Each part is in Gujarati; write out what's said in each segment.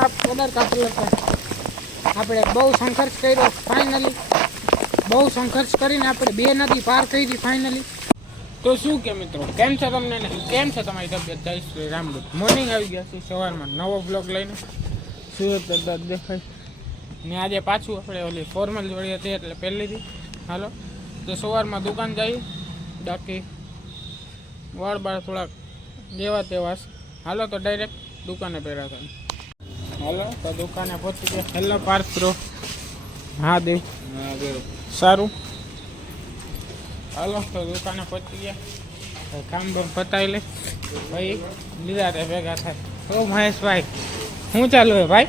આપણે બહુ સંઘર્ષ કર્યો, ફાઇનલી બહુ સંઘર્ષ કરીને આપણે 2 નદી પાર કરી ફાઇનલી. તો શું કે મિત્રો, કેમ છે તમને ને કેમ છે તમારી તબિયત? જય શ્રી રામ. મોર્નિંગ આવી ગયા છે, સવારમાં નવો બ્લોગ લઈને સુરત દેખાય ને. આજે પાછું આપણે ઓલી ફોર્મલ જોડી હતી એટલે પહેલીથી હાલો તો સવારમાં દુકાન જઈએ, બાકી વાળ બાળ થોડાક જેવા તેવા. હાલો તો ડાયરેક્ટ દુકાને પહેરા થાય. હાલો તો દુકાને પહોંચી ગયા. Hello Parth bro. હા દેવ સારું. હાલો તો દુકાને પહોંચી ગયા, કામ બામ પતાવી લે ભાઈ, લીધા તે ભેગા થાય. ઓ મહેશભાઈ, શું ચાલુ है भाई?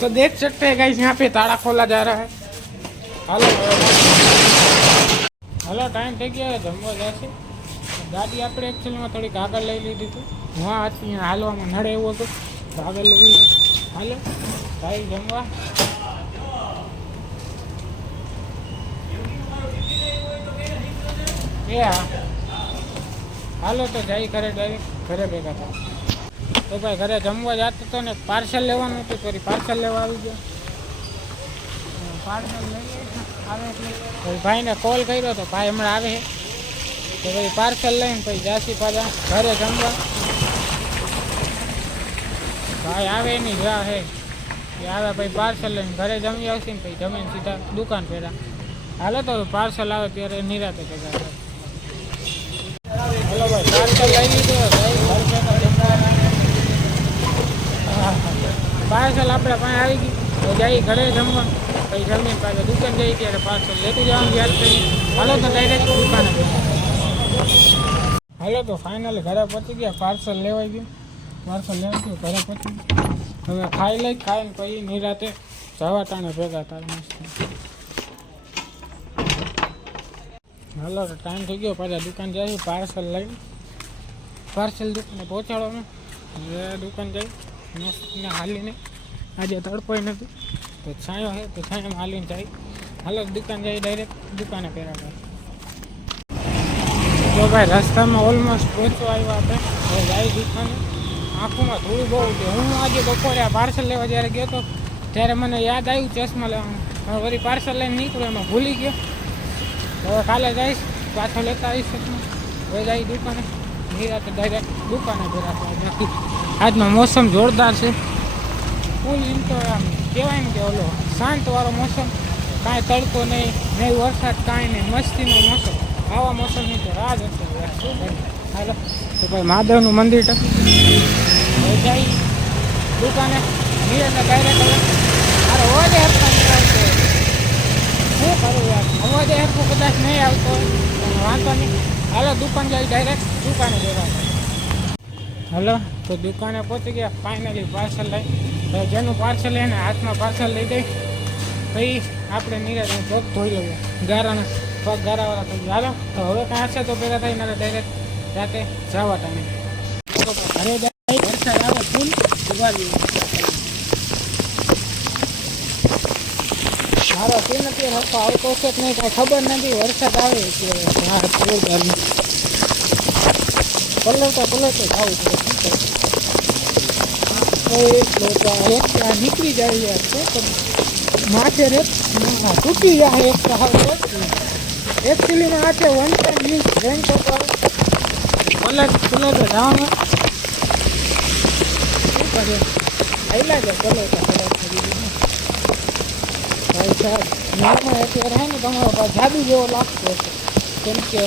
तो देख सकते हैं गाइस, यहाँ पे ताला खोला जा रहा है. हेलो हेलो, टाइम થઈ ગયો જમવા જશે. ગાડી આપણે એકચ્યુઅલીમાં થોડીક આગળ લઈ લીધી હતી, હા હતી હાલવામાં નડે એવું હતું તો આગળ લઈ લીધી. હાલો ભાઈ જમવા. હા હાલો તો જઈ ઘરે, ડાયરેક્ટ ઘરે ભેગા થાય. તો ભાઈ ઘરે જમવા જતો હતો ને, પાર્સલ લેવાનું હતું, ફરી પાર્સલ લેવા આવી ગયો. પાર્સલ લઈ આવે એટલે ભાઈને કોલ કર્યો તો ભાઈ હમણાં આવે છે તો ભાઈ પાર્સલ લઈને પછી જાસી પાછા ઘરે જમવા. ભાઈ આવે એની રાહ હે કે આવે ભાઈ પાર્સલ લઈને ઘરે જમી આવશે ને પછી જમીને સીધા દુકાન ફેરા. હાલો તો પાર્સલ આવે ત્યારે નિરાતે ભેગા થાય. હલો ભાઈ પાર્સલ લઈ લીધું, પાર્સલ આપણે પાસે આવી ગયું તો જઈ ઘરે જમવા, પછી જમીન પાછા દુકાન જઈ ત્યારે પાર્સલ લેતું જવાનું યાદ કરી. હાલો તો ડાયરેક્ટ દુકાને. હાલો તો ફાઇનલી ઘરે પહોંચી ગયા, પાર્સલ લેવાઈ ગયું. પાર્સલ લેવાઈ ગયું, ઘરે પહોંચી ગયું. હવે ખાઈ લઈ, ખાઈને પછી નિરાતે જવા ટાણે ભેગા થાય મસ્ત. હાલો તો ટાઈમ થઈ ગયો, પાછા દુકાન જઈએ પાર્સલ લઈને. પાર્સલ દુકાને પહોંચાડવાનું, દુકાન જઈ મસ્તને હાલીને. આજે તડકોય નથી તો છાંયો છે તો છાંયામાં હાલીને જાય. હાલો દુકાન જઈ ડાયરેક્ટ દુકાને પહેરા. તો ભાઈ રસ્તામાં ઓલમોસ્ટ પહોંચવા આવ્યા આપણે. હવે જાય દુકાને. આંખોમાં થોડું બહુ છે. હું આજે બપોરે આ પાર્સલ લેવા જ્યારે ગયો હતો ત્યારે મને યાદ આવ્યું ચશ્મા લેવાનું. હવે વળી પાર્સલ લઈને નીકળ્યો, એમાં ભૂલી ગયો. હવે કાલે જઈશ, પાછો લેતા આવીશ ચશ્મા. હવે જાય દુકાને, નિરાતે ડાયરેક્ટ દુકાને ભેગા. બાકી આજનો મોસમ જોરદાર છે. ફૂલ એમ તો આમ કહેવાય ને કે ઓલો શાંતવાળો મોસમ, કાંઈ તડકો નહીં, નહીં વરસાદ, કાંઈ નહીં, મસ્તીનો મોસમ. આવા મોસમની તો રાહ જ હશે. શું ભાઈ? હાલો તો ભાઈ મહાદેવનું મંદિર હવે જાય દુકાને નિરાતે ડાયરેક્ટ. અરે અવાજે હરખા નહીં આવતો, શું કરું યાર, અવાજે હરખું કદાચ નહીં આવતો વાંધો નહીં. હાલો દુકાન જાય ડાયરેક્ટ દુકાને ભેગા. હલો તો દુકાને પહોંચી ગયા ફાઇનલી. પાર્સલ લઈ, જેનું પાર્સલ એને હાથમાં પાર્સલ લઈ દઈ પછી આપણે નિરાતે પગ ધોઈ લઈએ. ગારાના પગ ગારાવાળા થઈ ગયા. હાલો તો હવે કાંઈ હશે તો પહેલાં થઈને ડાયરેક્ટ રાતે જવા ટાણે ઘરે જાય. વરસાદ આવે ફૂલ ઉગાડી. મારો સીન અત્યારે હપ્પો આવતો છે કે નહીં કાંઈ ખબર નથી. વરસાદ આવે અત્યારે પલટો જવું પડે. નીકળી જાય છે માથે રે તૂટી જાય. એકચ્યુઅલીમાં આ છે વન ટાઈમ યુઝ રેનકોટ પલટો જવામાં શું કરે આયલા છે. પલટો ભાઈ સાહેબ નામાં અત્યારે હે ને તમારો જાદુ જેવો લાગતો હશે, કેમ કે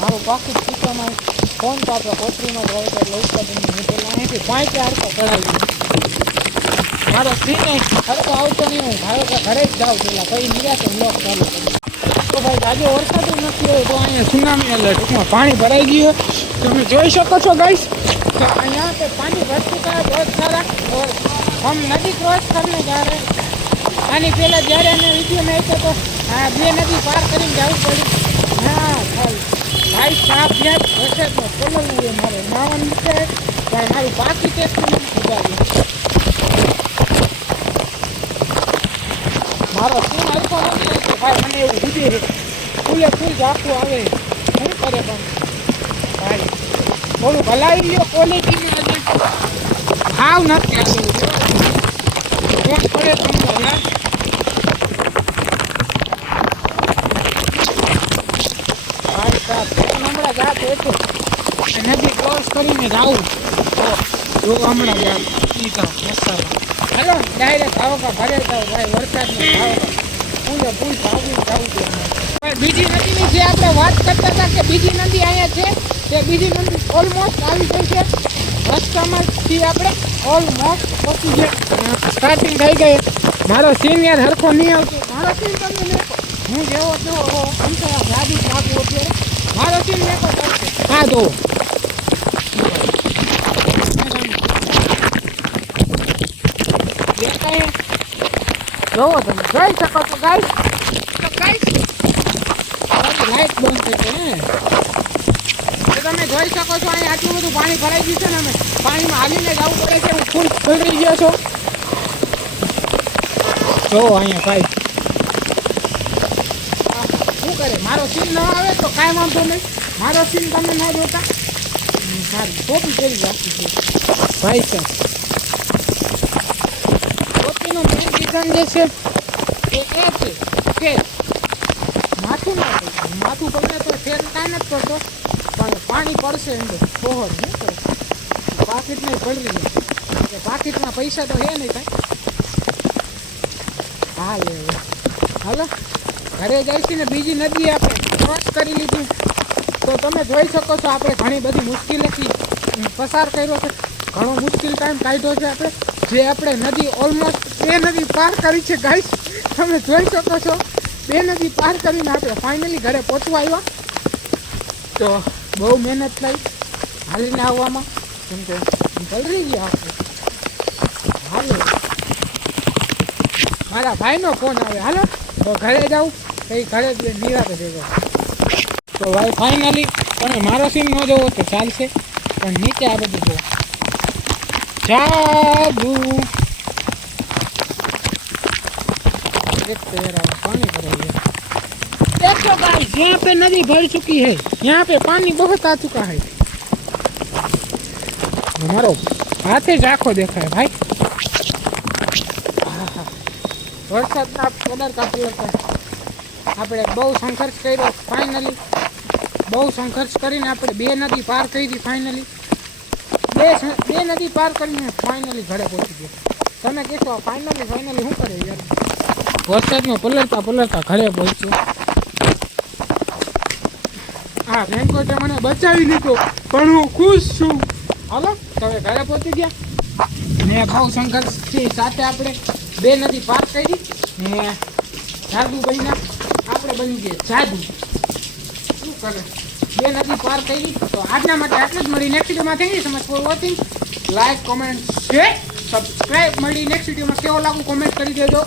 મારું પાકું ચીકામાં ફોન તો આપણે કોથરીમાં જ રહે એટલે ઉત્પાદન પેલા અહીંથી 5 હરખા ચડાવી. મારો સ્ક્રીન હરખો આવતો નહીં, હું ઘરે જ જાઉં પેલા પછી નિરાતે બ્લોક ચાલુ કરું. તો ભાઈ આજે વરસાદ નથી હોય તો અહીંયા સુનામી એટલે ટૂંકમાં પાણી ભરાઈ ગયું. તમે જોઈ શકો છો ગાઈસ, તો અહીંયા पे पानी भर चुका है बहुत सारा और हम नदी क्रॉस करने जा रहे हैं. આની પહેલાં જ્યારે અમે વિડીયો નાખ્યો તો આ 2 નદી પાર કરીને જવું પડ્યું. હા ભાઈ સાહેબ ત્યાં વરસાદમાં પલળવું મારે નાવાનું છે પણ મારું બાકી ટેસ્ટ ઉગાડ્યું. મારો સીન હરખો નથી કે ભાઈ મને એવું બુજે છે, ફૂલે ફૂલ ઝાંખું આવે શું કરે પણ ભાઈ થોડું હલાવી લ્યો ક્વોલિટીની. સાવ નથી કોણ પડે તમને હમણાં જાત હતું નદી ક્રોસ કરીને જાવું જો હમણાં જાત મસાલા હાલો ડાયરેક્ટ આવો કા ઘરે જાવ ભાઈ વરસાદમાં આવો પૂરે પૂલ ભાગી જવું છે બીજી નદીની જે આપણે વાત કરતા હતા કે બીજી નદી અહીંયા છે તે બીજી નદી ઓલમોસ્ટ આવી ગઈ છે રસ્તામાંથી આપણે ઓલમોસ્ટ પહોંચી ગયા સ્ટાર્ટિંગ થઈ ગઈ મારો સિનિયર હરખો નહીં આવતો મારો સીન તમને મેકો હું જેવો તેવો અંતરા ગાડી લાગુ અત્યારે મારો સીન મેકો હા જો જોવો તમે જોઈ શકો છો ગાઈસ તો ગાઈસ લાઈટ બંધ થઈ છે ને તો તમે જોઈ શકો છો અહીં આટલું બધું પાણી ભરાઈ ગયું છે ને અમે પાણીમાં હાલીને જવું પડે છે હું ફૂલ પલળી ગયો છો જોવો અહીંયા ભાઈ શું કરે મારો સીન ન આવે તો કાંઈ વાંધો નહીં મારો સીન તમે ન જોતા મારી ટોપી કરી રાખી છે ભાઈ સાહેબ ટોપીનું મેઇન રીઝન જે છે એ છે કે માથું ના પડે માથું પડે તો ફેર કાંઈ નથી કરતો પણ પાણી પડશે અંદર પહોળ શું કરે પાકીટ નહીં પડી જાય પાકીટમાં પૈસા તો હે નહીં કાંઈ હા લે હાલો ઘરે જઈશું ને બીજી નદી આપણે ક્રોસ કરી લીધી તો તમે જોઈ શકો છો આપણે ઘણી બધી મુશ્કેલીથી પસાર કર્યો છે ઘણો મુશ્કેલ ટાઈમ કાઢ્યો છે આપણે જે આપણે નદી ઓલમોસ્ટ 2 નદી પાર કરી છે ગાઈસ તમે જોઈ શકો છો 2 નદી પાર કરીને આપણે ફાઇનલી ઘરે પહોંચવા આવ્યા તો બહુ મહેનત થઈ હાલીને આવવામાં કેમ કે પલળી ગયા આપણે હાલો મારા ભાઈનો ફોન આવે હાલો તો ઘરે જાઉં કઈ ઘરે જ નિરાતે ભેગો તો ભાઈ ફાઇનલી તમે મારો સીન ન જોવો તો ચાલશે પણ નીચે આ બધું જો जादू एक तेरा पानी भरा है देखो गाइस यहाँ पे नदी भर चुकी है यहाँ पे पानी बहुत आ चुका है हमारो हाथे જ આખો દેખાય ભાઈ વરસાદના પલળતા આપણે બહુ સંઘર્ષ કર્યો ફાઇનલી બહુ સંઘર્ષ કરીને આપણે 2 નદી પાર કરી ફાઇનલી બે નદી પાર કરીને ફાઇનલી ઘરે પહોંચી ગયા તમે કહેશો ફાઇનલી શું કરે યાર વરસાદમાં પલળતા ઘરે પહોંચ્યો હા રેનકોટે મને બચાવી લીધો પણ હું ખુશ છું હાલો તમે ઘરે પહોંચી ગયા ને બહુ સંઘર્ષથી સાથે આપણે 2 નદી પાર કરી ને જાદુ બન્યા આપણે બની ગયા જાદુ શું કરે 2 નદી પાર કરી તો આજના માટે આટલું જ મળી નેક્સ્ટ વિડીયોમાં thank you so much for watching like comment share subscribe મળી નેક્સ્ટ વિડીયોમાં કેવો લાગુ કોમેન્ટ કરી દેજો